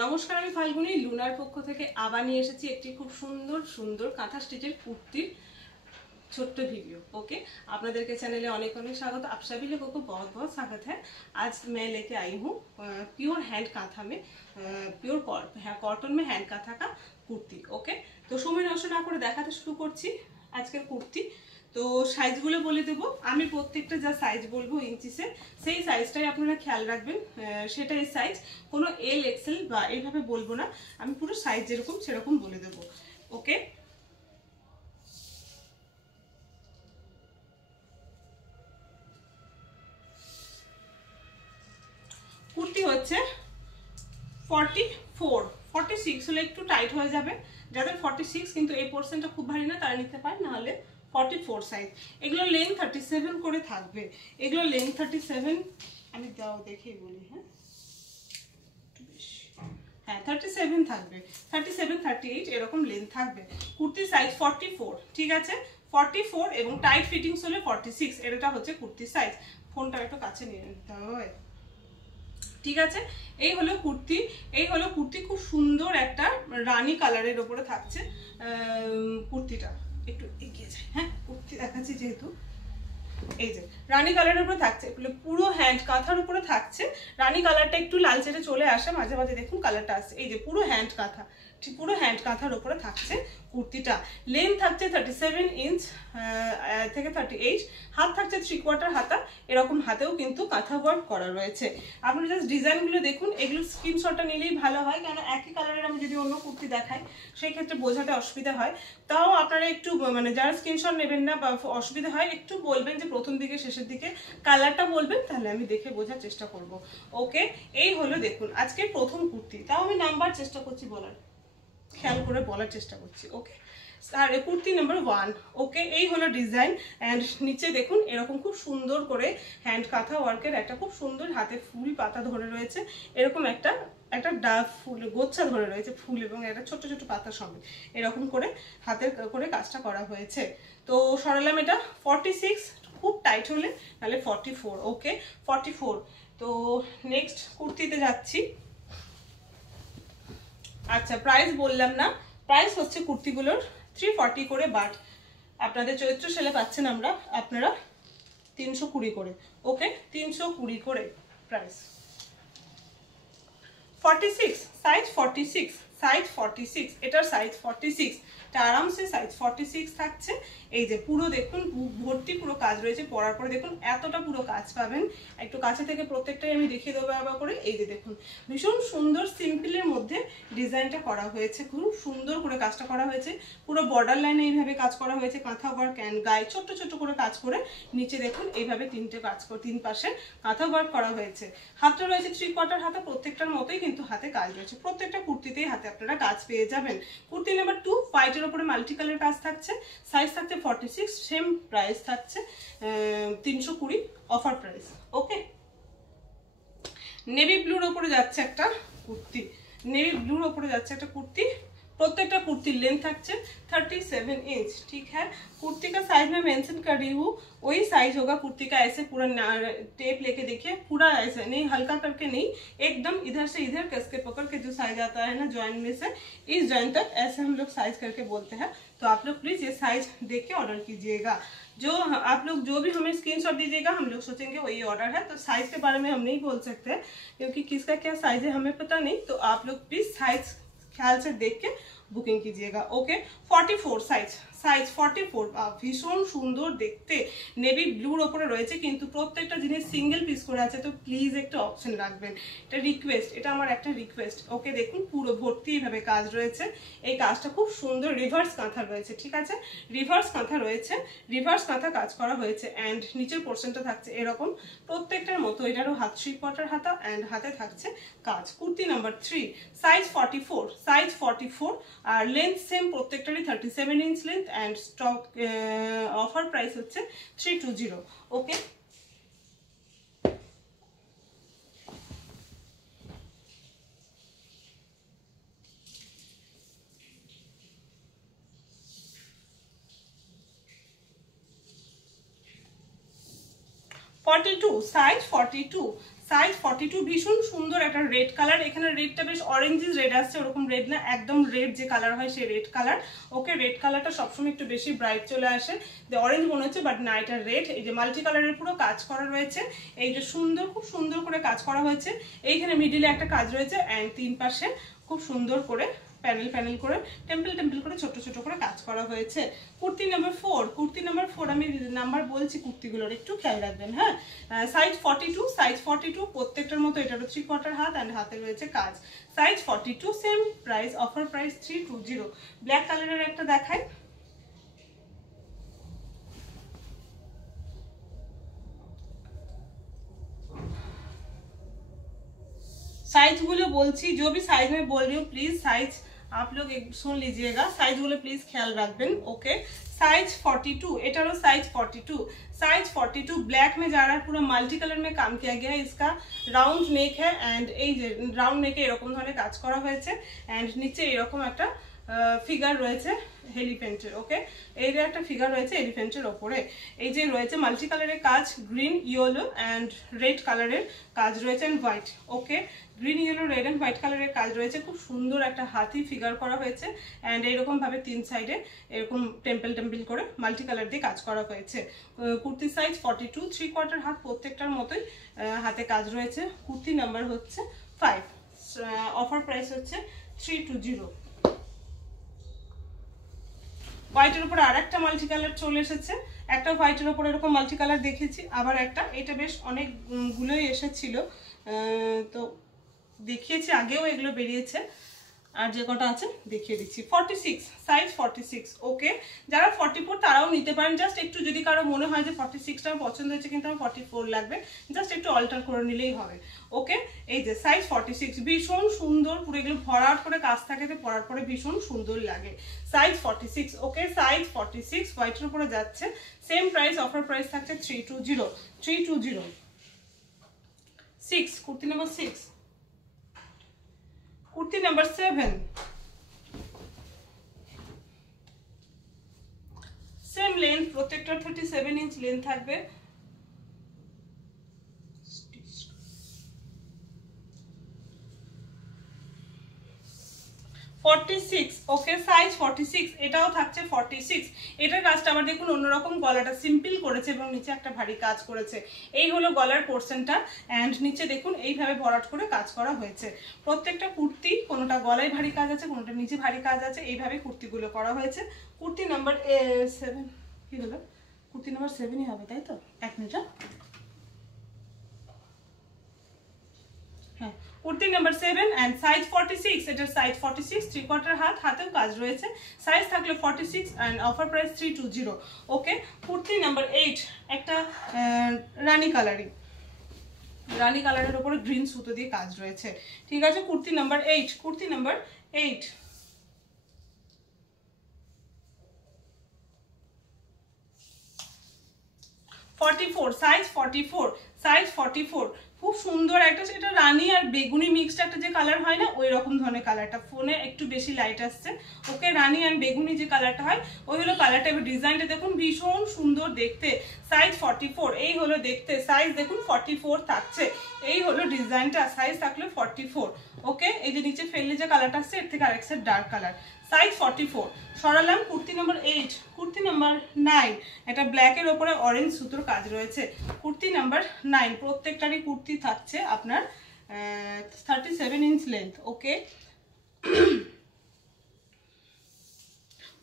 নমস্কার, আমি ফাল্গুনি লুনার পক্ষ থেকে আবার নিয়ে এসেছি একটি খুব সুন্দর সুন্দর কাঁথা স্টিচের কুর্তির छोट्ट वीडियो। ओके, आपके चैनल अनेक अनेक स्वागत। आप सभी लोगों को बहुत बहुत स्वागत है। आज मैं लेके आई हूँ प्योर हैंड कांथा में प्योर कॉटन में हैंड कांथा का कुर्ती। ओके, तो समय नष्ट ना करे देखाते शुरू करছি আজকের কুর্তি। তো সাইজগুলো বলে দেব আমি, প্রত্যেকটা যা সাইজ বলবো ইঞ্চিসে সেই সাইজটাই আপনারা খেয়াল রাখবেন। সেটাই সাইজ, কোনো এল এক্সেল বা এইভাবে বলবো না, আমি পুরো সাইজ যেরকম সেরকম বলে দেব। ওকে, কুর্তি হচ্ছে 44 46 হলে একটু টাইট হয়ে যাবে। যাদের 46 কিন্তু এই পোরশনটা খুব ভারী না তারা নিতে পারে, না হলে 44 সাইজ। এগুলো লেন্থ 37 করে থাকবে। এগুলো লেন্থ 37, আমি দাও দেখেই বলি। হ্যাঁ 37 থাকবে, 37 38 এরকম লেন্থ থাকবে। কুর্তি সাইজ 44, ঠিক আছে, 44 এবং টাইট ফিটিংস হলে 46। এটা হচ্ছে কুর্তি সাইজ। ফোনটা একটু কাছে নিয়ে নিতে হবে, ঠিক আছে। এই হলো কুর্তি, এই হলো কুর্তি। খুব সুন্দর একটা রানী কালারের উপরে থাকছে কুর্তিটা। একটু এগিয়ে যায়, হ্যাঁ কুর্তি দেখাচ্ছি যেহেতু। এই যে রানী কালারের উপরে থাকছে, পুরো হ্যান্ড কাঁথার উপরে থাকছে। রানী কালারটা একটু লালচেটে চলে আসে মাঝে মাঝে, দেখুন কালারটা আসছে। এই যে পুরো হ্যান্ড কাঁথা, ঠিক পুরো হ্যান্ড কাঁথার উপরে থাকছে কুর্তিটা। লেন্থ থাকছে 37 ইঞ্চ থেকে 38। হাত থাকছে 3/4 হাতা। এরকম হাতেও কিন্তু কাঁথা ওয়ার্ক করা রয়েছে। আপনারা জাস্ট ডিজাইনগুলো দেখুন, এগুলো স্ক্রিনশটটা নিলেই ভালো হয়, কেন একই কালারের আমি যদি অন্য কুর্তি দেখাই সেই ক্ষেত্রে বোঝাতে অসুবিধা হয়। তাও আপনারা একটু মানে যারা স্ক্রিনশট নেবেন না বা অসুবিধা হয় একটু বলবেন যে প্রথম দিকে শেষের দিকে কালারটা বলবেন, তাহলে আমি দেখে বোঝার চেষ্টা করব। ওকে, এই হলো দেখুন আজকে প্রথম কুর্তি। তাও আমি নাম্বার চেষ্টা করছি বলার, খেয়াল করে বলার চেষ্টা করছি। ওকে, আর কুর্তি নাম্বার 1। ওকে, এই হলো ডিজাইন। অ্যান্ড নিচে দেখুন এরকম খুব সুন্দর করে হ্যান্ড কাঁথা ওয়ার্কের একটা খুব সুন্দর হাতে ফুল পাতা ধরে রয়েছে। এরকম একটা ডাব ফুল গোচ্ছা ধরে রয়েছে, ফুল এবং একটা ছোট ছোট পাতার সঙ্গে এরকম করে হাতের করে কাজটা করা হয়েছে। তো সরালাম এটা 46, খুব টাইট হলে তাহলে 44। ওকে 44। তো নেক্সট কুর্তিতে যাচ্ছি। আচ্ছা, প্রাইস বললাম না, প্রাইস হচ্ছে কুর্তিগুলোর 340 করে, বাট আপনাদের চৈত্র সেলে পাচ্ছেন আপনারা 320 করে। ওকে, 320 করে প্রাইস। 46 সাইজ, 46 সাইজ 46, এটার সাইজ 46, আরামসে সাইজ 46 থাকছে। এই যে পুরো দেখুন ভর্তি পুরো কাজ রয়েছে। পরার পরে দেখুন এতটা পুরো কাজ পাবেন। একটু কাছে থেকে প্রত্যেকটাই আমি দেখিয়ে দেবো আবার করে। এই যে দেখুন ভীষণ সুন্দর সিম্পলের মধ্যে ডিজাইনটা করা হয়েছে, খুব সুন্দর করে কাজটা করা হয়েছে। পুরো বর্ডার লাইনে এইভাবে কাজ করা হয়েছে, কাঁথা ওয়ার্ক অ্যান্ড গায়ে ছোট্ট ছোট্ট করে কাজ করে। নিচে দেখুন এইভাবে তিনটে কাজ করে, তিন পাশে কাঁথা ওয়ার্ক করা হয়েছে। হাতটা রয়েছে 3/4 হাতা, প্রত্যেকটার মতোই কিন্তু হাতে কাজ রয়েছে। প্রত্যেকটা কুর্তিতেই হাতে আপনারা কাজ পেয়ে যাবেন। কুর্তি নাম্বার 2, হোয়াইটের উপরে মাল্টি কালার কাজ থাকছে। সাইজ থাকছে 46, সেম প্রাইস থাকছে 320 অফার প্রাইস। ওকে, নেভি ব্লুর উপরে যাচ্ছে একটা কুর্তি। नेवी ब्लूर ऊपर जाच्छे एक कुर्ती। प्रत्येकटा कुर्ती लेंथ थाकছে 37 इंच। ठीक है, कुर्ती का साइज मैं मेंशन कर रही हूँ, वही साइज होगा कुर्ती का। ऐसे पूरा टेप लेके देखिए, पूरा ऐसे नहीं, हल्का करके नहीं, एकदम इधर से इधर कस के पकड़ के जो साइज आता है ना जॉइंट में से इस जॉइंट तक, ऐसे हम लोग साइज करके बोलते हैं। तो आप लोग प्लीज ये साइज देख के ऑर्डर कीजिएगा। जो आप लोग जो भी हमें स्क्रीनशॉट दीजिएगा हम लोग सोचेंगे वही ऑर्डर है। तो साइज के बारे में हम नहीं बोल सकते क्योंकि किसका क्या साइज है हमें पता नहीं। तो आप लोग प्लीज साइज ख्याल से देख के बुकिंग कीजिएगा। Okay, 44 size, size 44। भीषण सुंदर देखते नेवी ब्लूर ऊपर रयेछे किन्तु प्रत्येकटा जिनिस सिंगल पिस करे आछे। तो प्लिज एक अपशन राखबेन, এটা রিকোয়েস্ট, এটা আমার একটা রিকোয়েস্ট। ওকে, দেখুন পুরো ভর্তি এইভাবে কাজ রয়েছে। এই কাজটা খুব সুন্দর রিভার্স কাঁথা রয়েছে। ঠিক আছে, রিভার্স কাঁথা রয়েছে, রিভার্স কাঁথা কাজ করা হয়েছে। এন্ড নিচের পোরশনটা থাকছে এরকম প্রত্যেকটার মতো। এটারও হাত 3/4 হাতা এন্ড হাতে থাকছে কাজ। কুর্তি নাম্বার 3, সাইজ 44, সাইজ 44 আর লেন্থ সেম প্রত্যেকটারই 37 inch length and stock offer price হচ্ছে 320। ओके, साइज 42, সাইজ 42 ভীষণ সুন্দর একটা রেড কালার এখানে রেডটা বেশ অরেঞ্জিস রেড আসছে ওরকম রেড না একদম রেড যে কালার হয় সেই রেড কালার ওকে রেড কালারটা সবসময় একটু বেশি ব্রাইট চলে আসে যে অরেঞ্জ মনে হচ্ছে বাট না এটা রেড এই যে মাল্টি কালারের পুরো কাজ করা রয়েছে এই যে সুন্দর খুব সুন্দর করে কাজ করা হয়েছে এইখানে মিডিলে একটা কাজ রয়েছে এন্ড তিন পাশে খুব সুন্দর করে প্যানেল প্যানেল করে টেম্পল টেম্পল করে ছোট ছোট করে কাজ করা হয়েছে কুর্তি নাম্বার 4 কুর্তি নাম্বার 4 আমি নাম্বার বলছি কুর্তিগুলোর একটু খেয়াল রাখবেন হ্যাঁ সাইজ 42 প্রত্যেকটার মতো এটারও 3/4 হাত এন্ড হাতে রয়েছে কাজ size 42 same price offer price 320 black কালারের একটা দেখাই साइज गुलो बोलছি जो भी साइज में बोल रही हूँ प्लीज साइज आप लोग एक सुन लीजिएगा साइज गुलो प्लीज ख्याल रखबें ओके साइज 42 एटारो साइज 42 ब्लैक में जा रहा है पूरा मल्टी कलर में काम किया गया है इसका राउंड नेक है एंड राउंड नेके এরকম ধরনের কাজ করা হয়েছে এন্ড নিচে এরকম একটা ফিগার রয়েছে এলিফ্যান্টের ওকে এই যে একটা ফিগার রয়েছে এলিফ্যান্টের উপরে এই যে রয়েছে মাল্টি কালারের কাজ গ্রিন ইয়েলো এন্ড রেড কালারের কাজ রয়েছে and white okay green yellow red and white কালারের কাজ রয়েছে খুব সুন্দর একটা হাতি ফিগার করা হয়েছে এন্ড এইরকম ভাবে তিন সাইডে এরকম টেম্পল টেম্পল করে মাল্টি কালার দিয়ে কাজ করা হয়েছে কুর্তি সাইজ 42 3/4 হাত প্রত্যেকটার মতোই হাতে কাজ রয়েছে কুর্তি নাম্বার হচ্ছে 5 অফার প্রাইস হচ্ছে 320 হোয়াইটের উপরে আরেকটা মাল্টি কালার চলে এসেছে একটা হোয়াইটের উপরে এরকম মাল্টি কালার দেখেছি আবার একটা এটা বেশ অনেক গুলোই এসেছিল তো দেখিয়েছি আগেও এগুলো বেরিয়েছে আর যে কটা আছে দেখিয়ে দিচ্ছি 46 সাইজ 46 ওকে যারা 44 তারাও নিতে পারেন জাস্ট একটু যদি কারো মনে হয় যে 46টা পছন্দ হচ্ছে কিন্তু আমার 44 লাগবে জাস্ট একটু অল্টার করে নিলেই হবে ওকে এই যে সাইজ 46 ভীষণ সুন্দর পুরো এগুলো ভরাট করে কাজ থাকে তো পরার পরে ভীষণ সুন্দর লাগে সাইজ 46 ওকে সাইজ 46 হোয়াইটের উপরে যাচ্ছে সেম প্রাইস অফার প্রাইস থাকছে 320 6 kurti number 6 kurti number 7 same length প্রত্যেকটা 37 ইঞ্চ লেন্থ থাকবে 46 ওকে সাইজ 46 এটাও থাকছে 46 এটার কাজটা আবার দেখুন অন্যরকম গলাটা সিম্পল করেছে এবং নিচে একটা ভারী কাজ করেছে এই হলো গলার পোরশনটা এন্ড নিচে দেখুন এইভাবে ভরাট করে কাজ করা হয়েছে প্রত্যেকটা কুর্তি কোনটা গলায় ভারী কাজ আছে কোনটা নিচে ভারী কাজ আছে এইভাবে কুর্তিগুলো করা হয়েছে কুর্তি নাম্বার 7 কি হলো কুর্তি নাম্বার 7ই হবে তাই তো এক মিনিট হ্যাঁ কুর্তি নাম্বার 7 এন্ড সাইজ 46 এটার সাইজ 46 3/4 হাত হাতেও কাজ রয়েছে সাইজ থাকলে 46 and offer price 320 okay kurti number 8 একটা রানী কালারের উপরে গ্রিন সুতো দিয়ে কাজ রয়েছে ঠিক আছে কুর্তি নাম্বার 8 44 সাইজ 44 খুব সুন্দর একটা এটা রানী আর বেগুনি মিক্সড একটা যে কালার হয় না ওই রকম ধরনের কালারটা ফোনে একটু বেশি লাইট আসছে ওকে রানী আর বেগুনি যে কালারটা হয় ওই হলো কালারটা এবার ডিজাইনটা দেখুন ভীষণ সুন্দর দেখতে সাইজ 44 এই হলো দেখতে সাইজ দেখুন 44 থাকছে এই হলো ডিজাইনটা সাইজ থাকলে 44 ওকে এই যে নিচে ফেললে যে কালারটা আসছে এর থেকে আরেকটা ডার্ক কালার সাইজ 44 সরালাম কুর্তি নাম্বার 8 কুর্তি নাম্বার 9 এটা ব্ল্যাকের উপরে অরেঞ্জ সুতোর কাজ রয়েছে কুর্তি নাম্বার 9 প্রত্যেকটারই কুর্তি থাকছে আপনার 37 ইঞ্চ লেন্থ ওকে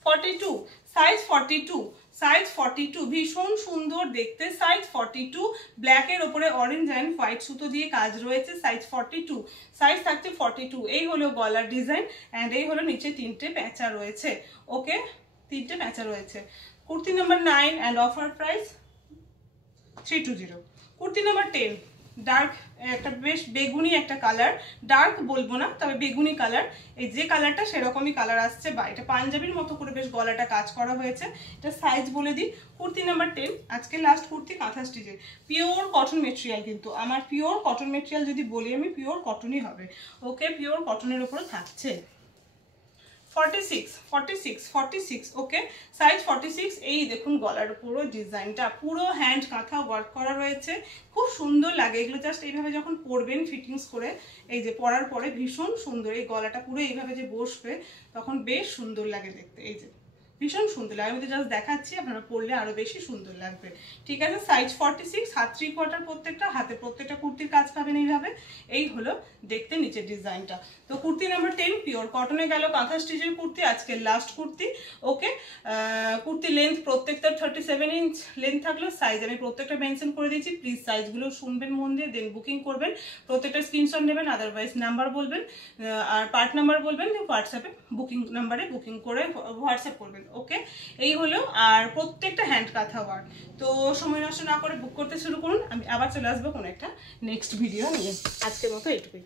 42 সাইজ 42 ভীষণ সুন্দর দেখতে সাইজ 42 ব্ল্যাকের উপরে অরেঞ্জ এন্ড হোয়াইট সুতো দিয়ে কাজ রয়েছে সাইজ 42 সাইজ থাকছে 42 এই হলো গলার ডিজাইন এন্ড এই হলো নিচে তিনটে প্যাঁচা রয়েছে ওকে তিনটে প্যাঁচা রয়েছে kurti number 9 and offer price 320 kurti number 10 dark একটা বেশ বেগুনি একটা কালার ডার্ক বলবো না তবে বেগুনি কালার এই যে কালারটা সেরকমই কালার আসছে বা এটা পাঞ্জাবির মতো করে বেশ গলাটা কাজ করা হয়েছে এটা সাইজ বলে দিই কুর্তি নাম্বার 10 আজকে লাস্ট কুর্তি কাঁথা স্টিচের পিওর কটন মেটেরিয়াল কিন্তু আমার পিওর কটন মেটেরিয়াল যদি বলি আমি পিওর কটনই হবে ওকে পিওর কটনের উপরে থাকছে 46 ওকে, সাইজ 46। এই দেখুন গলার পুরো ডিজাইনটা, পুরো হ্যান্ড কাঁথা ওয়ার্ক করা রয়েছে, খুব সুন্দর লাগে এগুলো। জাস্ট এইভাবে যখন পরবেন ফিটিংস করে, এই যে পরার পরে ভীষণ সুন্দর, এই গলাটা পুরো এইভাবে যে বসবে তখন বেশ সুন্দর লাগে দেখতে। এই যে ভীষণ সুন্দর লাগে, আমি তো জাস্ট দেখাচ্ছি, আপনারা পরলে আরো বেশি সুন্দর লাগবে। ঠিক আছে, সাইজ 46, হাত 3/4 প্রত্যেকটা, হাতে প্রত্যেকটা কুর্তির কাজ পাবেন এইভাবে। এই হলো দেখতে নিচের ডিজাইনটা। তো কুর্তি নাম্বার 10 পিওর কটনে গেল, কাঁথা স্টিচের কুর্তি, আজকের লাস্ট কুর্তি। ওকে, কুর্তি লেন্থ প্রত্যেকটা 37 ইঞ্চ লেন্থ থাকলো, সাইজ আমি প্রত্যেকটা মেনশন করে দিয়েছি। প্লিজ সাইজগুলো শুনবেন মন দিয়ে, দেন বুকিং করবেন। প্রত্যেকটা স্ক্রিনশট নেবেন, আদারওয়াইজ নাম্বার বলবেন আর পার্ট নাম্বার বলবেন, হোয়াটসঅ্যাপে বুকিং নাম্বারে বুকিং করে হোয়াটসঅ্যাপ করবেন। ওকে, এই হলো। আর প্রত্যেকটা হ্যান্ড কাঁথা ওয়ার্ক। তো সময় নষ্ট না করে বুক করতে শুরু করুন, আমি আবার চলে আসবো কোনো একটা নেক্সট ভিডিও নিয়ে। আজকের মতো এইটুকুই।